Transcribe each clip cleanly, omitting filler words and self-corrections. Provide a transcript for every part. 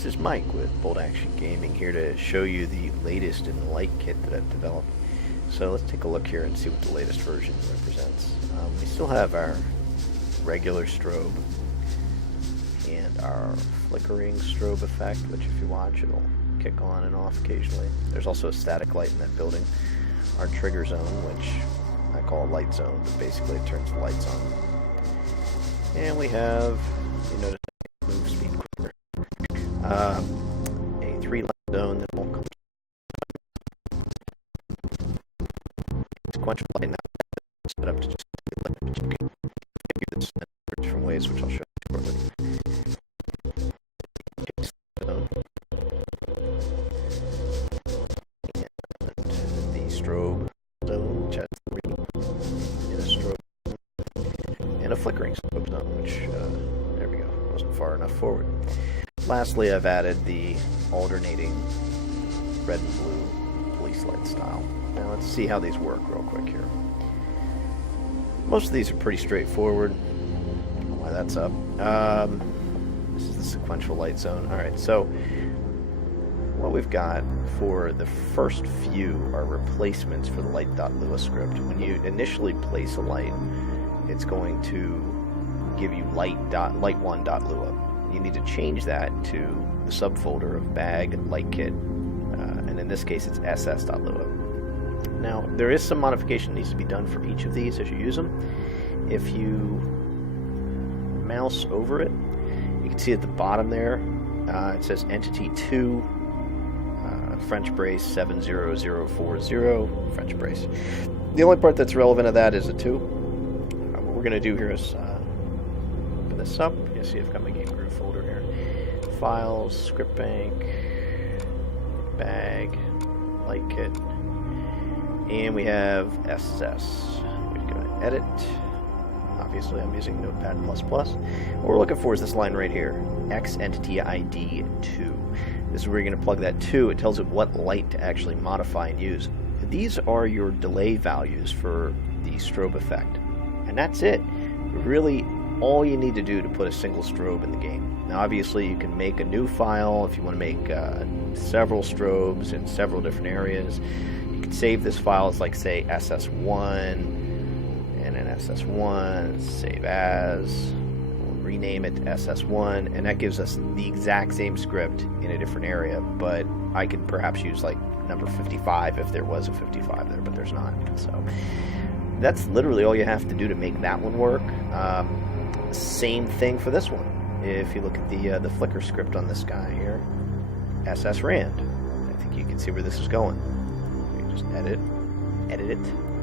This is Mike with Bolt Action Gaming, here to show you the latest in the light kit that I've developed. So let's take a look here and see what the latest version represents. We still have our regular strobe and our flickering strobe effect, which if you watch it'll kick on and off occasionally. There's also a static light in that building. Our trigger zone, which I call a light zone, but basically it turns the lights on. And we have, you notice I move speed quicker, a 3-light zone that won't come. Sequential light now set up to just light, but you can figure this in different ways, which I'll show you shortly. And the strobe zone, which has 3 in a strobe, and a flickering strobe zone, which there we go, wasn't far enough forward. Lastly, I've added the alternating red and blue police light style. Now let's see how these work real quick here. Most of these are pretty straightforward. I don't know why that's up. This is the sequential light zone. Alright, so what we've got for the first few are replacements for the light.lua script. When you initially place a light, it's going to give you light1.lua. You need to change that to the subfolder of bag light kit, and in this case it's ss.lua. Now there is some modification that needs to be done for each of these as you use them. If you mouse over it, you can see at the bottom there it says entity 2 French brace 70040 French brace. The only part that's relevant to that is a 2. What we're going to do here is open this up. You see I've got my game groove folder here. Files, script bank, bag, light kit, and we have SS. We go to edit. Obviously I'm using Notepad++. What we're looking for is this line right here, X entity ID 2. This is where you're going to plug that 2. It tells it what light to actually modify and use. These are your delay values for the strobe effect, and that's it. Really all you need to do to put a single strobe in the game. Now obviously you can make a new file if you want to make several strobes in several different areas. You can save this file as, like, say SS1, and then SS1, save as, we'll rename it to SS1, and that gives us the exact same script in a different area, but I could perhaps use like number 55 if there was a 55 there, but there's not. So that's literally all you have to do to make that one work. Same thing for this one. If you look at the flicker script on this guy here, SS rand. I think you can see where this is going. You just edit it,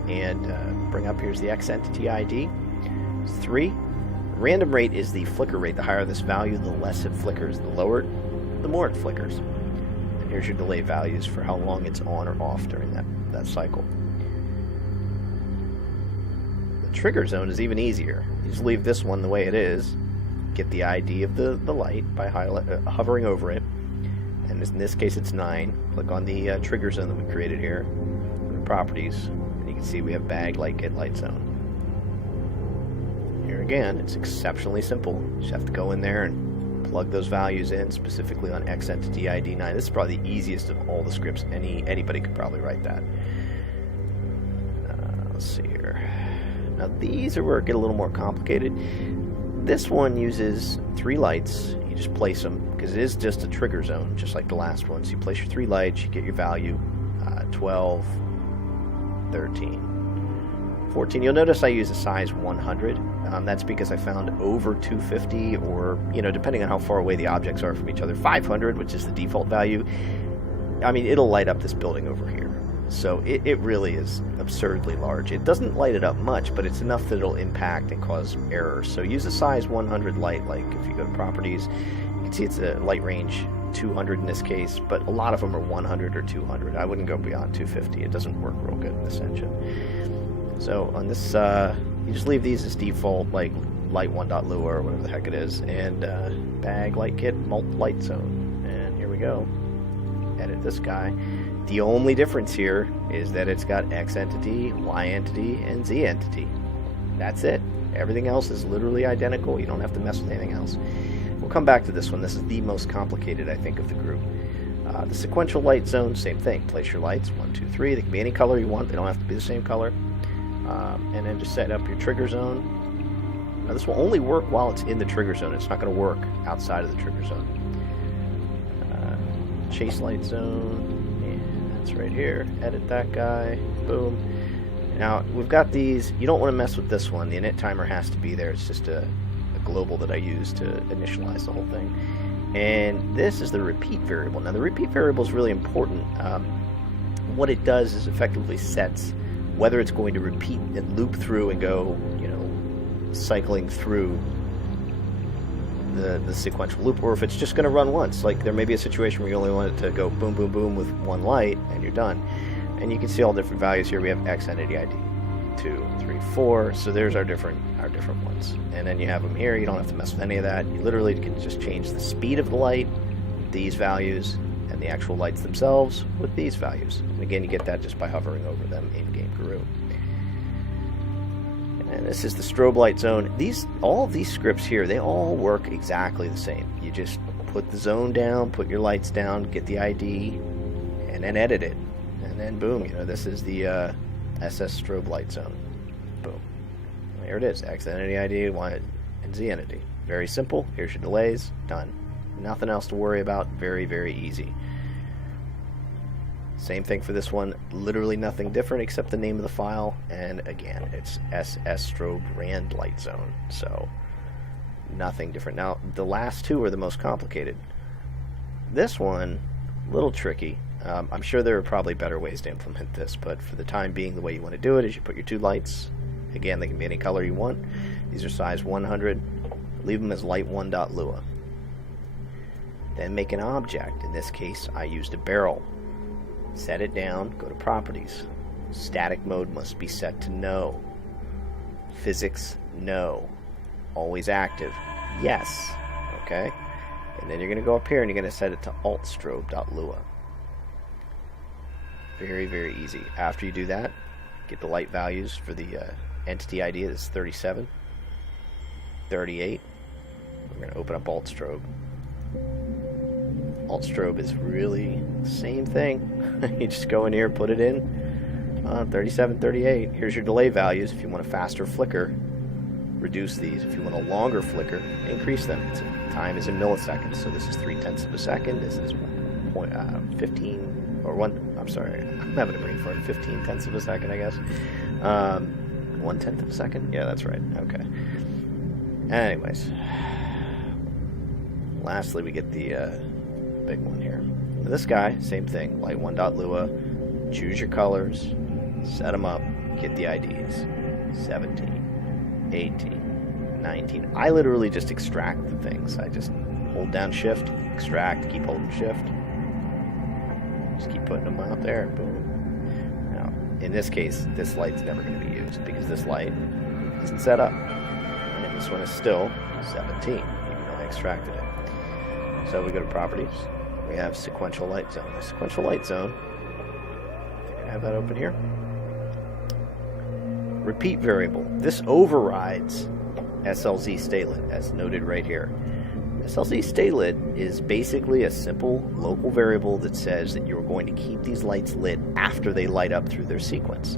and bring up, here's the X entity ID. It's 3. Random rate is the flicker rate. The higher this value, the less it flickers. The lower, the more it flickers. And here's your delay values for how long it's on or off during that cycle. Trigger zone is even easier. You just leave this one the way it is, get the ID of the light by hovering over it, and in this case it's 9. Click on the trigger zone that we created here, properties, and you can see we have bag light kit light zone. Here again, it's exceptionally simple. You just have to go in there and plug those values in, specifically on X entity ID 9. This is probably the easiest of all the scripts. Anybody could probably write that. Let's see here. Now these are where it get a little more complicated. This one uses 3 lights. You just place them, because it is just a trigger zone, just like the last one. So you place your 3 lights, you get your value, 12, 13, 14. You'll notice I use a size 100. That's because I found over 250, or, depending on how far away the objects are from each other, 500, which is the default value. I mean, it'll light up this building over here. So it really is absurdly large. It doesn't light it up much, but it's enough that it'll impact and cause errors. So use a size 100 light, like if you go to properties, you can see it's a light range 200 in this case, but a lot of them are 100 or 200. I wouldn't go beyond 250. It doesn't work real good in this engine. So on this, you just leave these as default, like light1.lua or whatever the heck it is, and bag light kit light zone. And here we go. Edit this guy. The only difference here is that it's got X entity, Y entity, and Z entity. That's it. Everything else is literally identical. You don't have to mess with anything else. we'll come back to this one. This is the most complicated, I think, of the group. The sequential light zone, same thing. Place your lights, 1, 2, 3. They can be any color you want. They don't have to be the same color. And then just set up your trigger zone. Now, this will only work while it's in the trigger zone. It's not going to work outside of the trigger zone. Chase light zone. Yeah, that's right here. Edit that guy. Boom. Now, we've got these. You don't want to mess with this one. The init timer has to be there. It's just a global that I use to initialize the whole thing. And this is the repeat variable. Now, the repeat variable is really important. What it does is effectively sets whether it's going to repeat and loop through and go, cycling through the sequential loop, or if it's just going to run once. Like, there may be a situation where you only want it to go boom, boom, boom with one light, and you're done. And you can see all different values here. We have X entity ID, 2, 3, 4. So there's our different ones. And then you have them here. You don't have to mess with any of that. You literally can just change the speed of the light, these values, and the actual lights themselves with these values. And again, you get that just by hovering over them in Game Guru. And this is the strobe light zone. All of these scripts here, they all work exactly the same. You just put the zone down, put your lights down, get the ID, and then edit it. And then boom, this is the SS strobe light zone. Boom. Here it is, X entity ID, Y and Z entity. Very simple. Here's your delays. Done. Nothing else to worry about. Very, very easy. Same thing for this one. Literally nothing different except the name of the file. And again, it's SS strobe rand light zone. So nothing different. Now, the last two are the most complicated. This one, a little tricky. I'm sure there are probably better ways to implement this, but for the time being, the way you want to do it is you put your two lights. Again, they can be any color you want. These are size 100. Leave them as light1.lua. Then make an object. In this case, I used a barrel. Set it down, go to properties. Static mode must be set to no. Physics, no. Always active, yes. Okay? And then you're going to go up here and you're going to set it to altstrobe.lua. Very, very easy. After you do that, get the light values for the entity ID. This is 37, 38. We're going to open up altstrobe. Altstrobe is really the same thing. You just go in here, put it in. 37, 38. Here's your delay values. If you want a faster flicker, reduce these. If you want a longer flicker, increase them. Time is in milliseconds, so this is 0.3 of a second. This is 15 or 1. I'm sorry, I'm having a brain fart. 0.15 of a second, I guess. 1/10 of a second. Yeah, that's right. Okay. Anyways, lastly, we get the big one here. Now this guy, same thing. Light1.lua. Choose your colors. Set them up. Get the IDs. 17, 18, 19. I literally just extract the things. I just hold down Shift, extract, keep holding Shift. Just keep putting them out there. Boom. Now, in this case, this light's never going to be used because this light isn't set up. And this one is still 17, even though I extracted it. So we go to properties. We have sequential light zone. The sequential light zone, I think I have that open here. Repeat variable. This overrides SLZ staylit, as noted right here. SLZ staylit is basically a simple local variable that says that you're going to keep these lights lit after they light up through their sequence.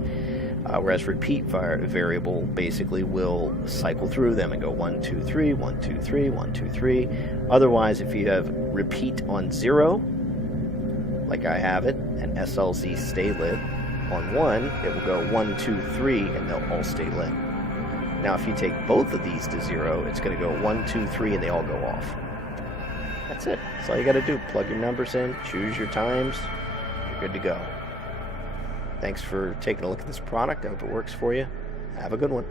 Whereas repeat variable basically will cycle through them and go 1, 2, 3, 1, 2, 3, 1, 2, 3. Otherwise, if you have repeat on 0, like I have it, and SLZ stay lit on 1, it will go 1, 2, 3, and they'll all stay lit. Now, if you take both of these to 0, it's going to go 1, 2, 3, and they all go off. That's it. That's all you got to do. Plug your numbers in, choose your times, you're good to go. Thanks for taking a look at this product. I hope it works for you. Have a good one.